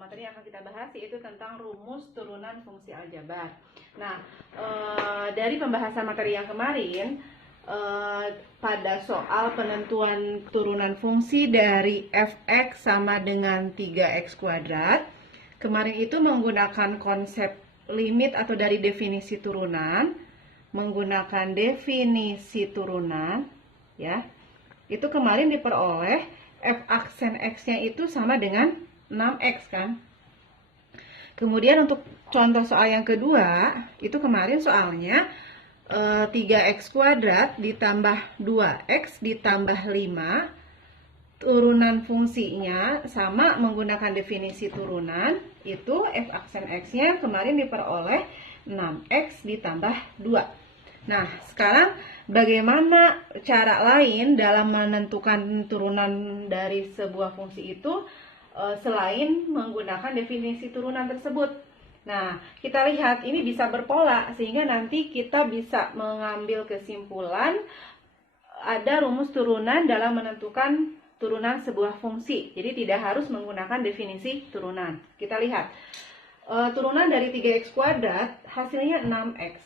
materi yang akan kita bahas yaitu tentang rumus turunan fungsi aljabar. Nah, dari pembahasan materi yang kemarin, pada soal penentuan turunan fungsi dari fx sama dengan 3x kuadrat, kemarin itu menggunakan konsep limit atau dari definisi turunan, menggunakan definisi turunan, ya. Itu kemarin diperoleh f aksen x-nya itu sama dengan 6x kan. Kemudian untuk contoh soal yang kedua, itu kemarin soalnya 3x kuadrat ditambah 2x ditambah 5, turunan fungsinya sama menggunakan definisi turunan, itu f aksen x-nya kemarin diperoleh 6x ditambah 2. Nah, sekarang bagaimana cara lain dalam menentukan turunan dari sebuah fungsi itu selain menggunakan definisi turunan tersebut? Nah, kita lihat ini bisa berpola sehingga nanti kita bisa mengambil kesimpulan ada rumus turunan dalam menentukan turunan sebuah fungsi. Jadi tidak harus menggunakan definisi turunan. Kita lihat turunan dari 3x kuadrat hasilnya 6x.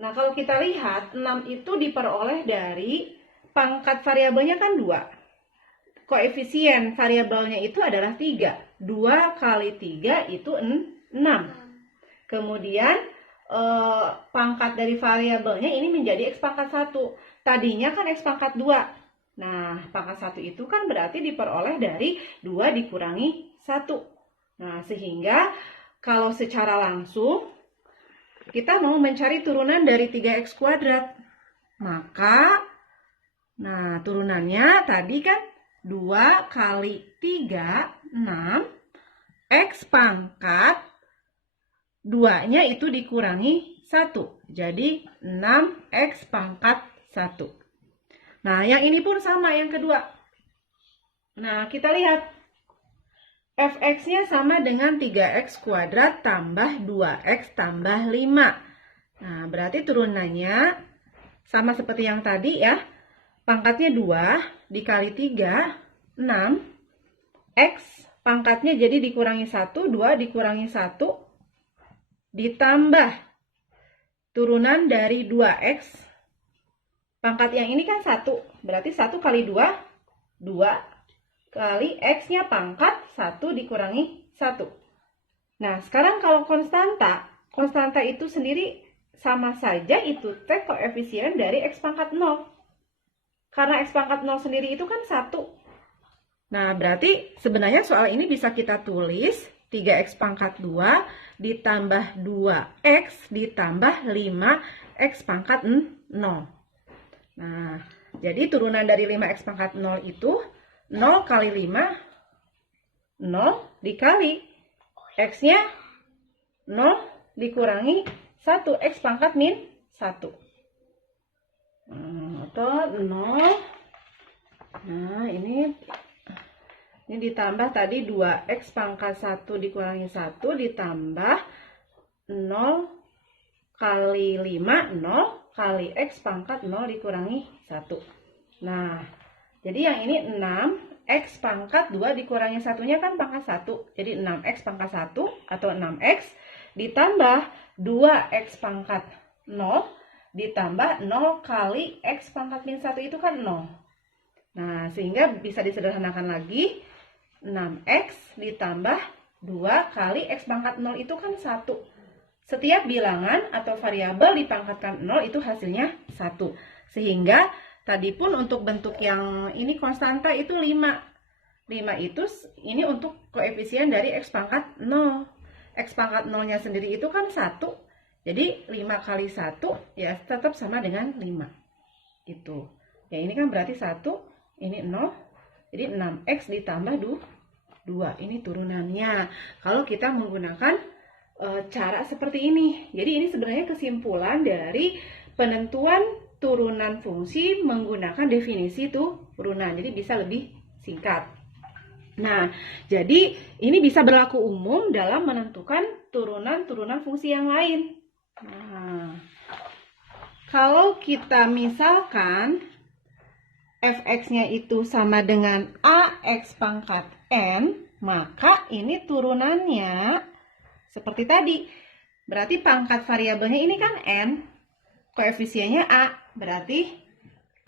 Nah, kalau kita lihat 6 itu diperoleh dari pangkat variabelnya kan 2. Koefisien variabelnya itu adalah 3. 2 kali 3 itu 6. Kemudian pangkat dari variabelnya ini menjadi x pangkat 1. Tadinya kan x pangkat 2. Nah, pangkat 1 itu kan berarti diperoleh dari 2 dikurangi 1. Nah, sehingga kalau secara langsung kita mau mencari turunan dari 3x kuadrat. Maka, nah turunannya tadi kan 2 kali 3, 6. X pangkat 2-nya itu dikurangi 1. Jadi 6x pangkat 1. Nah, yang ini pun sama yang kedua. Nah, kita lihat. Fx-nya sama dengan 3x kuadrat tambah 2x tambah 5. Nah, berarti turunannya sama seperti yang tadi ya. Pangkatnya 2 dikali 3, 6. X pangkatnya jadi dikurangi 1, 2 dikurangi 1. Ditambah turunan dari 2x. Pangkat yang ini kan 1. Berarti 1 kali 2, 2. Kali x-nya pangkat 1 dikurangi 1. Nah, sekarang kalau konstanta itu sendiri sama saja itu teh koefisien dari x pangkat 0. Karena x pangkat 0 sendiri itu kan 1. Nah, berarti sebenarnya soal ini bisa kita tulis 3x pangkat 2 ditambah 2x ditambah 5x pangkat 0. Nah, jadi turunan dari 5x pangkat 0 itu 0 kali 5, 0 dikali x-nya 0 dikurangi 1, x pangkat min 1. Atau 0. Nah, ini ditambah tadi 2x pangkat 1 dikurangi 1 ditambah 0 kali 5, 0 kali x pangkat 0 dikurangi 1. Nah, jadi yang ini 6x pangkat 2 dikurangi 1-nya kan pangkat 1. Jadi 6x pangkat 1 atau 6x ditambah 2x pangkat 0 ditambah 0 kali x pangkat min 1 itu kan 0. Nah, sehingga bisa disederhanakan lagi. 6x ditambah 2 kali x pangkat 0 itu kan 1. Setiap bilangan atau variabel dipangkatkan 0 itu hasilnya 1. Sehingga tadi pun untuk bentuk yang ini konstanta itu 5. 5 itu ini untuk koefisien dari x pangkat 0. X pangkat 0-nya sendiri itu kan 1. Jadi 5 kali 1 ya tetap sama dengan 5. Gitu. Ya ini kan berarti 1, ini 0. Jadi 6x ditambah 2. Ini turunannya. Kalau kita menggunakan cara seperti ini. Jadi ini sebenarnya kesimpulan dari penentuan turunan fungsi menggunakan definisi turunan. Jadi bisa lebih singkat. Nah, jadi ini bisa berlaku umum dalam menentukan turunan-turunan fungsi yang lain. Nah, kalau kita misalkan fx-nya itu sama dengan ax pangkat n, maka ini turunannya seperti tadi. Berarti pangkat variabelnya ini kan N, koefisiennya A. Berarti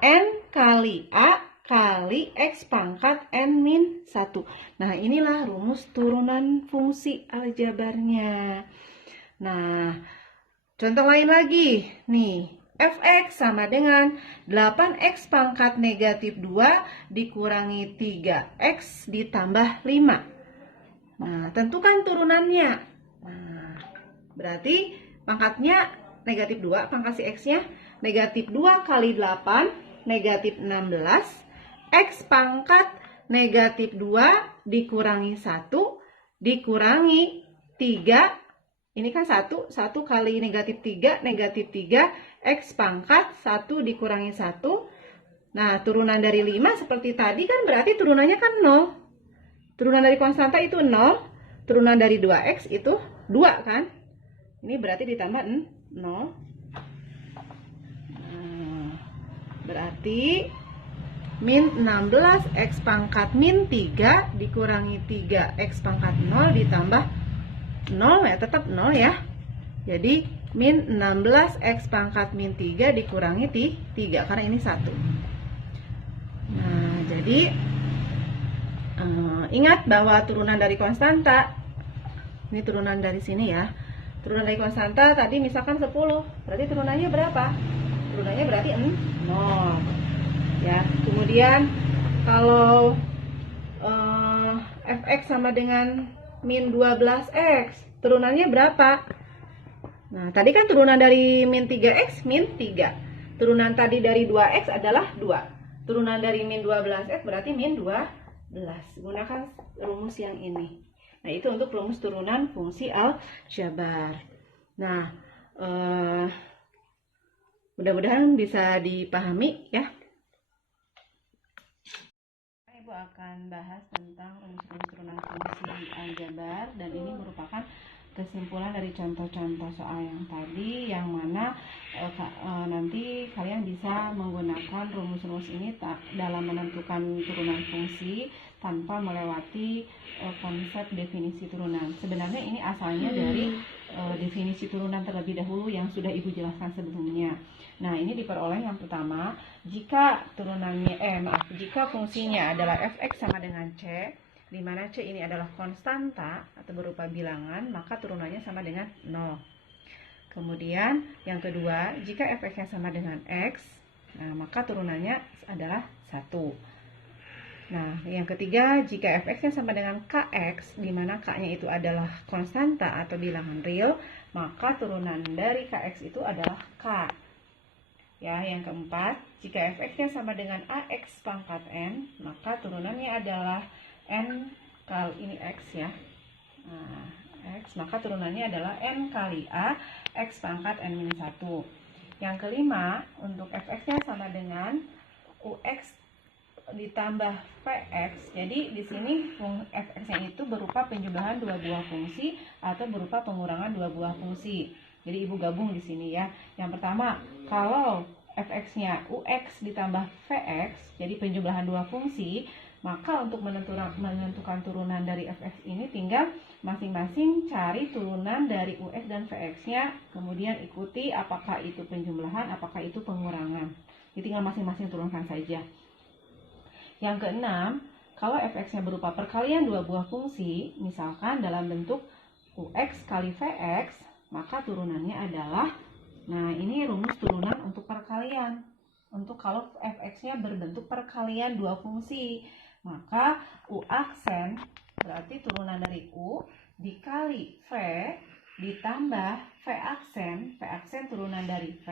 N kali A kali X pangkat N min 1. Nah, inilah rumus turunan fungsi aljabarnya. Nah, contoh lain lagi. Nih, fx sama dengan 8x pangkat negatif 2 dikurangi 3x ditambah 5. Nah, tentukan turunannya. Nah, berarti pangkatnya negatif 2, pangkat si x-nya negatif 2 kali 8, negatif 16. X pangkat negatif 2 dikurangi 1, dikurangi 3. Ini kan 1 kali negatif 3, negatif 3. X pangkat 1 dikurangi 1. Nah, turunan dari 5 seperti tadi kan berarti turunannya kan 0. Turunan dari konstanta itu 0. Turunan dari 2x itu 2 kan. Ini berarti ditambah 0. Nah, berarti min 16 x pangkat min 3 dikurangi 3 x pangkat 0 ditambah 0 ya, tetap 0 ya. Jadi min 16 x pangkat min 3 dikurangi 3 karena ini 1. Nah, jadi ingat bahwa turunan dari konstanta, ini turunan dari sini ya. Turunan dari konstanta tadi misalkan 10, berarti turunannya berapa? Turunannya berarti 0. Ya, kemudian kalau fx sama dengan min 12x, turunannya berapa? Nah, tadi kan turunan dari min 3x, min 3. Turunan tadi dari 2x adalah 2. Turunan dari min 12x berarti min 12. Gunakan rumus yang ini. Nah, itu untuk rumus turunan fungsi aljabar. Nah, mudah-mudahan bisa dipahami ya. Ibu akan bahas tentang rumus-rumus turunan fungsi aljabar, dan ini merupakan kesimpulan dari contoh-contoh soal yang tadi, yang mana nanti kalian bisa menggunakan rumus-rumus ini dalam menentukan turunan fungsi tanpa melewati konsep definisi turunan. Sebenarnya ini asalnya dari definisi turunan terlebih dahulu yang sudah Ibu jelaskan sebelumnya. Nah, ini diperoleh yang pertama, jika jika fungsinya adalah fx sama dengan c, di mana c ini adalah konstanta atau berupa bilangan, maka turunannya sama dengan 0. Kemudian yang kedua, jika fx-nya sama dengan x, nah, maka turunannya adalah 1. Nah, yang ketiga, jika fx-nya sama dengan kx, di mana k-nya itu adalah konstanta atau bilangan real, maka turunan dari kx itu adalah k. Ya, yang keempat, jika fx-nya sama dengan ax pangkat n, maka turunannya adalah n kali ini x ya. Nah, x, maka turunannya adalah n kali a x pangkat n-1. Yang kelima, untuk fx-nya sama dengan ux ditambah Vx. Jadi di sini fx-nya itu berupa penjumlahan dua buah fungsi atau berupa pengurangan dua buah fungsi. Jadi Ibu gabung di sini ya. Yang pertama, kalau fx-nya ux ditambah Vx, jadi penjumlahan dua fungsi, maka untuk menentukan turunan dari fx ini tinggal masing-masing cari turunan dari ux dan Vx-nya, kemudian ikuti apakah itu penjumlahan, apakah itu pengurangan. Jadi tinggal masing-masing turunkan saja. Yang keenam, kalau fx-nya berupa perkalian dua buah fungsi, misalkan dalam bentuk ux kali Vx, maka turunannya adalah, nah ini rumus turunan untuk perkalian. Untuk kalau fx-nya berbentuk perkalian dua fungsi, maka u aksen berarti turunan dari u dikali v ditambah v aksen turunan dari v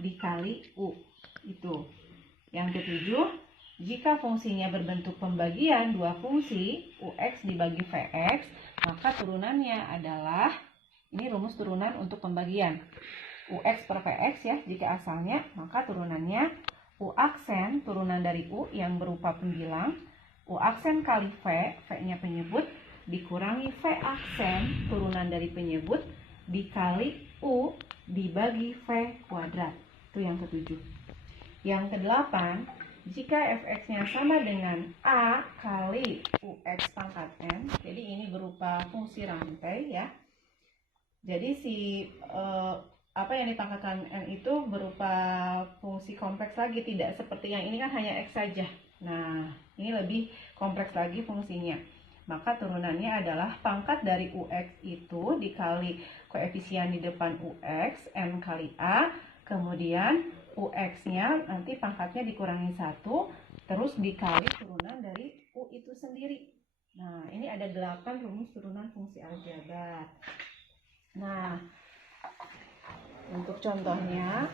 dikali u. Itu. Yang ketujuh, jika fungsinya berbentuk pembagian dua fungsi, ux dibagi vx, maka turunannya adalah, ini rumus turunan untuk pembagian, ux per vx ya, jika asalnya, maka turunannya u aksen turunan dari u yang berupa pembilang, u aksen kali v, v-nya penyebut, dikurangi v aksen turunan dari penyebut, dikali u dibagi v kuadrat. Itu yang ketujuh. Yang kedelapan, jika fx-nya sama dengan A kali ux pangkat n, jadi ini berupa fungsi rantai ya. Jadi apa yang dipangkatkan n itu berupa fungsi kompleks lagi, tidak seperti yang ini kan hanya x saja. Nah, ini lebih kompleks lagi fungsinya. Maka turunannya adalah pangkat dari ux itu dikali koefisien di depan ux, n kali a, kemudian ux-nya nanti pangkatnya dikurangi 1, terus dikali turunan dari u itu sendiri. Nah, ini ada 8 rumus turunan fungsi aljabar. Nah, untuk contohnya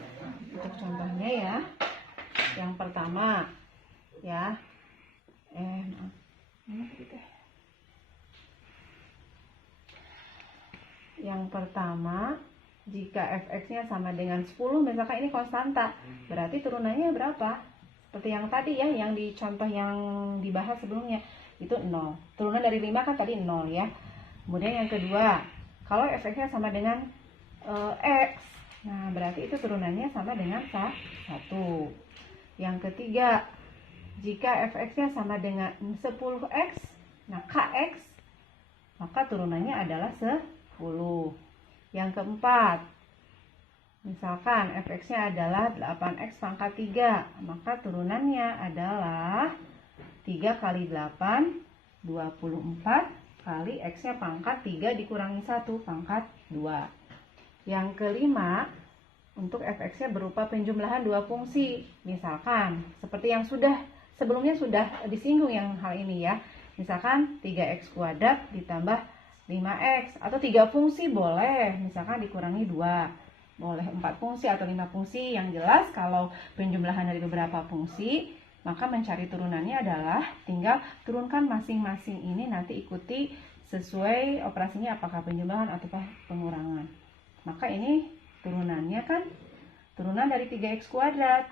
ya, yang pertama ya, yang pertama, jika fx-nya sama dengan 10, misalkan ini konstanta, berarti turunannya berapa? Seperti yang tadi ya, yang di contoh yang dibahas sebelumnya, itu 0. Turunan dari 5 kan tadi 0 ya. Kemudian yang kedua, kalau fx-nya sama dengan x, nah berarti itu turunannya sama dengan 1. Yang ketiga, jika fx-nya sama dengan 10x, nah kx, maka turunannya adalah 10. Yang keempat, misalkan fx-nya adalah 8x pangkat 3, maka turunannya adalah 3 kali 8, 24, kali x-nya pangkat 3 dikurangi 1, pangkat 2. Yang kelima, untuk fx-nya berupa penjumlahan dua fungsi. Misalkan, seperti yang sebelumnya sudah disinggung yang hal ini ya. Misalkan 3x kuadrat ditambah 5x, atau 3 fungsi boleh, misalkan dikurangi 2, boleh 4 fungsi atau 5 fungsi. Yang jelas kalau penjumlahan dari beberapa fungsi, maka mencari turunannya adalah tinggal turunkan masing-masing ini, nanti ikuti sesuai operasinya apakah penjumlahan ataukah pengurangan. Maka ini turunannya kan turunan dari 3x kuadrat,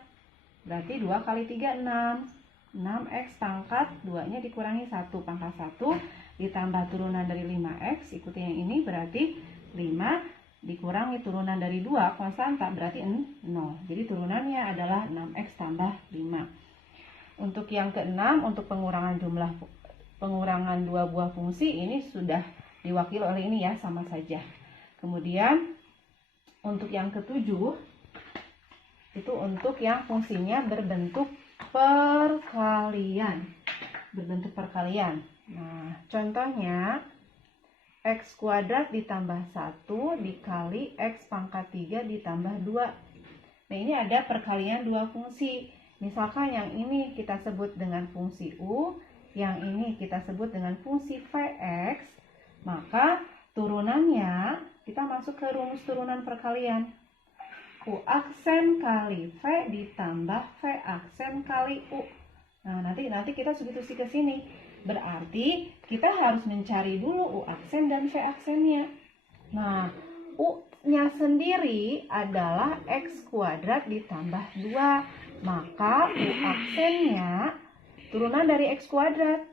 berarti 2 kali 3 6, 6x pangkat 2 nya dikurangi 1, pangkat 1, ditambah turunan dari 5x, ikuti yang ini, berarti 5 dikurangi turunan dari 2 konstanta, berarti 0. Jadi turunannya adalah 6x tambah 5. Untuk yang keenam, untuk pengurangan dua buah fungsi, ini sudah diwakili oleh ini ya, sama saja. Kemudian untuk yang ketujuh, itu untuk yang fungsinya berbentuk perkalian. Nah, contohnya x kuadrat ditambah 1 dikali x pangkat 3 ditambah 2. Nah, ini ada perkalian dua fungsi. Misalkan yang ini kita sebut dengan fungsi u, yang ini kita sebut dengan fungsi vx, maka turunannya kita masuk ke rumus turunan perkalian. U aksen kali v ditambah v aksen kali u. Nah, nanti kita substitusi ke sini. Berarti kita harus mencari dulu u aksen dan v aksennya. Nah, u-nya sendiri adalah x kuadrat ditambah 2. Maka u aksennya turunan dari x kuadrat.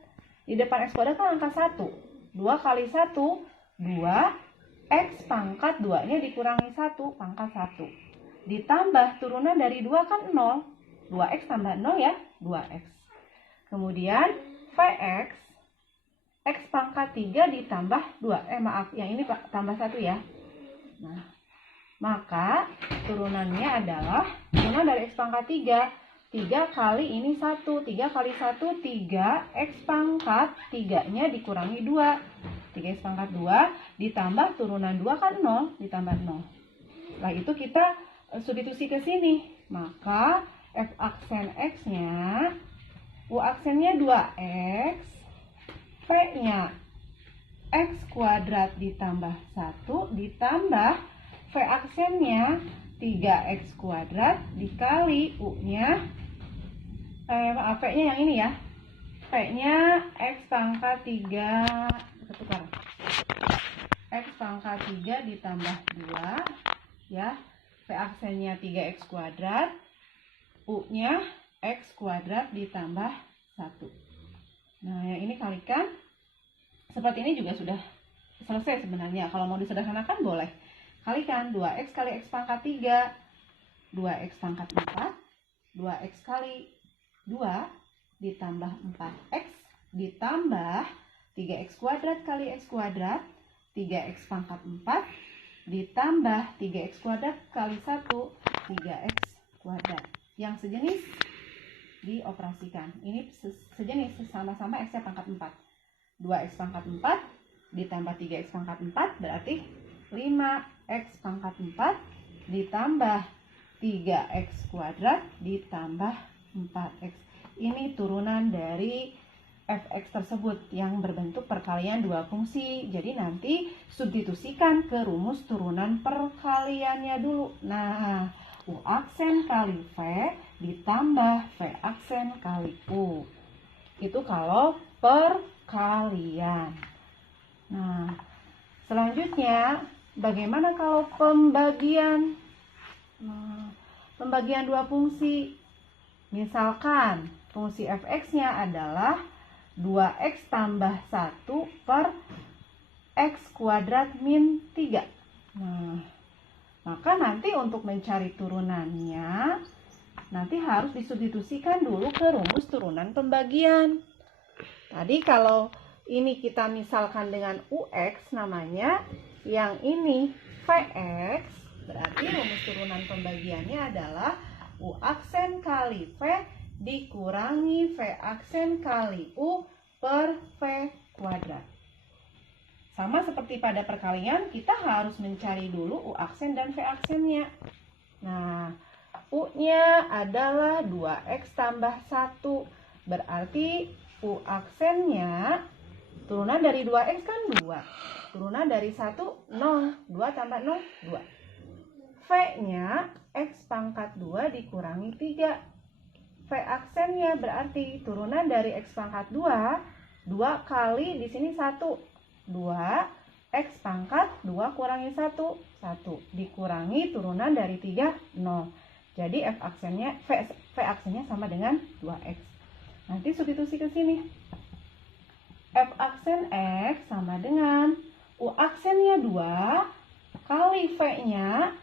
Di depan x kuadrat kan angka 1. 2 kali 1, 2. X pangkat 2-nya dikurangi 1, pangkat 1. Ditambah turunan dari 2 kan 0. 2x tambah 0 ya, 2x. Kemudian Vx, x pangkat 3 ditambah 2. Maaf, yang ini tambah 1 ya. Nah, maka turunannya adalah turunan dari x pangkat 3. 3 kali ini 1. 3 kali 1, 3. X pangkat 3-nya dikurangi 2. 3x pangkat 2 ditambah turunan 2 kan 0, ditambah 0. Setelah itu kita substitusi ke sini. Maka f aksen x-nya, u aksennya 2x, v-nya x kuadrat ditambah 1 ditambah v aksennya 3x kuadrat dikali u-nya, v-nya yang ini ya, v-nya x pangkat 3, tukar, x pangkat 3 ditambah 2 ya, v aksennya 3x kuadrat, u-nya x kuadrat ditambah 1. Nah, yang ini kalikan. Seperti ini juga sudah selesai sebenarnya. Kalau mau disederhanakan boleh. Kalikan 2x kali x pangkat 3, 2x pangkat 4, 2x kali 2 ditambah 4x ditambah 3x kuadrat kali x kuadrat, 3x pangkat 4 ditambah 3x kuadrat kali 1, 3x kuadrat. Yang sejenis dioperasikan. Ini sejenis, sama-sama x-nya pangkat 4. 2x pangkat 4 ditambah 3x pangkat 4 berarti 5x pangkat 4 ditambah 3x kuadrat ditambah 4x. Ini turunan dari fx tersebut yang berbentuk perkalian dua fungsi. Jadi nanti substitusikan ke rumus turunan perkaliannya dulu. Nah, U aksen kali V ditambah V aksen kali U. Itu kalau perkalian. Nah, selanjutnya bagaimana kalau pembagian? Pembagian dua fungsi. Misalkan fungsi fx-nya adalah 2x tambah 1 per x kuadrat min 3. Nah, maka nanti untuk mencari turunannya, nanti harus disubstitusikan dulu ke rumus turunan pembagian. Tadi kalau ini kita misalkan dengan ux namanya, yang ini vx, berarti rumus turunan pembagiannya adalah u aksen kali v dikurangi V aksen kali U per V kuadrat. Sama seperti pada perkalian, kita harus mencari dulu U aksen dan V aksennya. Nah, U-nya adalah 2X tambah 1. Berarti U aksennya, turunan dari 2X kan 2. Turunan dari 1, 0. 2 tambah 0, 2. V-nya, X pangkat 2 dikurangi 3. V aksennya berarti turunan dari X pangkat 2, 2 kali di sini 1. 2, X pangkat 2 kurangi 1, 1. Dikurangi turunan dari 3, 0. Jadi V aksennya sama dengan 2X. Nanti substitusi ke sini. F aksen X sama dengan U aksennya 2 kali V-nya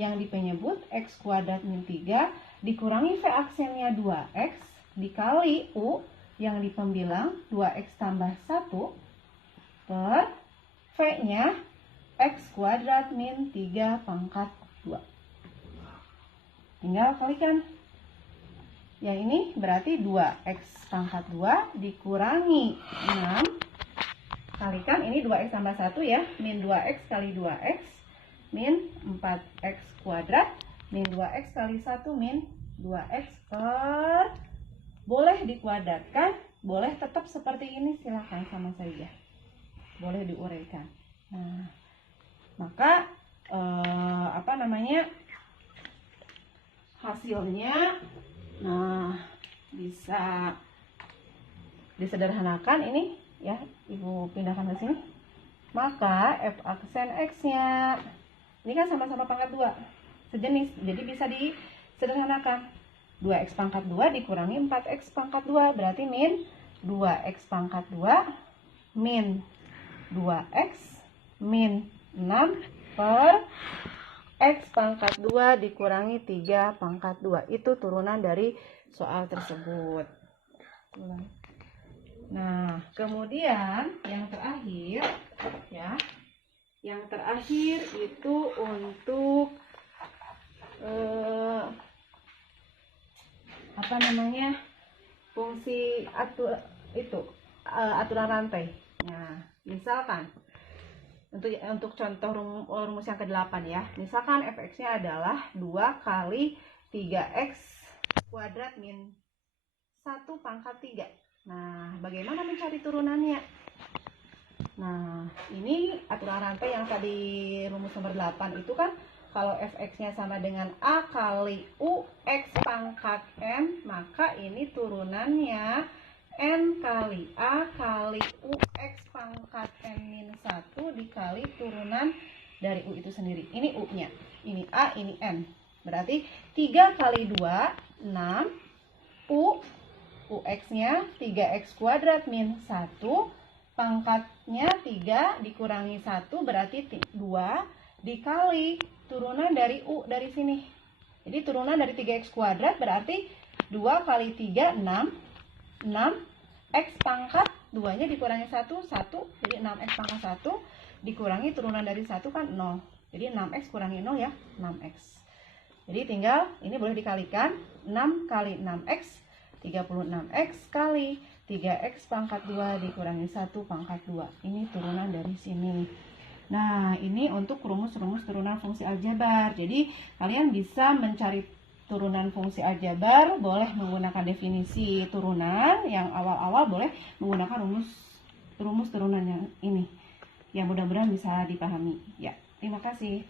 yang dipenyebut X kuadrat min 3 dikurangi V aksennya 2X dikali U yang di pembilang 2X tambah 1 per V-nya X kuadrat min 3 pangkat 2. Tinggal kalikan. Yang ini berarti 2X pangkat 2 dikurangi 6. Kalikan ini 2X tambah 1 ya. Min 2X kali 2X min 4X kuadrat min 2X kali 1 min 2X per, boleh dikuadratkan, boleh tetap seperti ini, silahkan sama saja. Boleh diuraikan. Nah, maka hasilnya, nah bisa disederhanakan ini ya, Ibu pindahkan ke sini. Maka F aksen X-nya ini kan sama-sama pangkat 2, sejenis, jadi bisa disederhanakan. 2X pangkat 2 dikurangi 4X pangkat 2, berarti min 2X pangkat 2 min 2X min 6 per X pangkat 2 dikurangi 3 pangkat 2. Itu turunan dari soal tersebut. Nah, kemudian yang terakhir ya. Yang terakhir itu untuk fungsi aturan rantai. Nah, misalkan untuk contoh rumus yang ke-8 ya. Misalkan fx-nya adalah 2 kali 3x kuadrat min 1 pangkat 3. Nah, bagaimana mencari turunannya? Nah, ini aturan rantai yang tadi rumus nomor 8 itu kan kalau fx-nya sama dengan A kali U X pangkat N, maka ini turunannya N kali A kali U X pangkat N min 1 dikali turunan dari U itu sendiri. Ini U-nya, ini A, ini N. Berarti 3 kali 2, 6. UX-nya 3X kuadrat min 1. Pangkatnya 3 dikurangi 1 berarti 2 dikali turunan dari U dari sini. Jadi turunan dari 3X kuadrat berarti 2 kali 3, 6. 6. X pangkat 2-nya dikurangi 1, 1. Jadi 6X pangkat 1 dikurangi turunan dari 1 kan 0. Jadi 6X kurangi 0 ya, 6X. Jadi tinggal, ini boleh dikalikan. 6 kali 6X, 36X kali 3X pangkat 2 dikurangi 1 pangkat 2. Ini turunan dari sini. Nah, ini untuk rumus-rumus turunan fungsi aljabar. Jadi, kalian bisa mencari turunan fungsi aljabar, boleh menggunakan definisi turunan. Yang awal-awal boleh menggunakan rumus turunan yang ini. Yang mudah-mudahan bisa dipahami. Ya, terima kasih.